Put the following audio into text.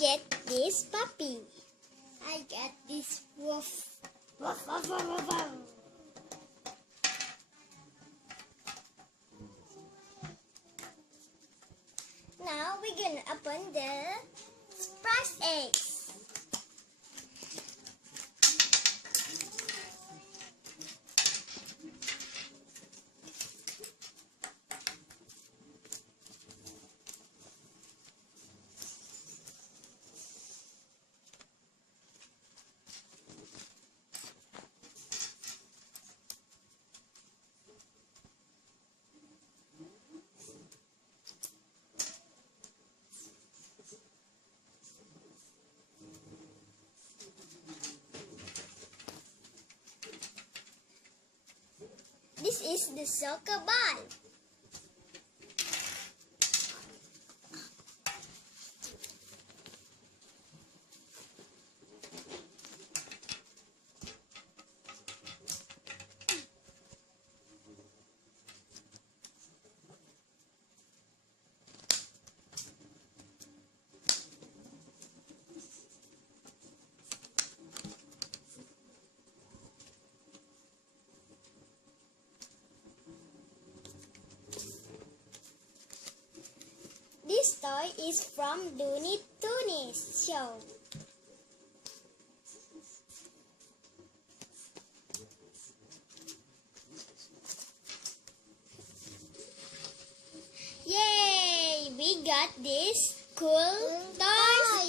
get this puppy. I get this wolf. Woof, woof, woof, woof, woof. Now we're gonna open the surprise eggs. This is the soccer ball. This toy is from Looney Tunes show. Yay! We got this cool toys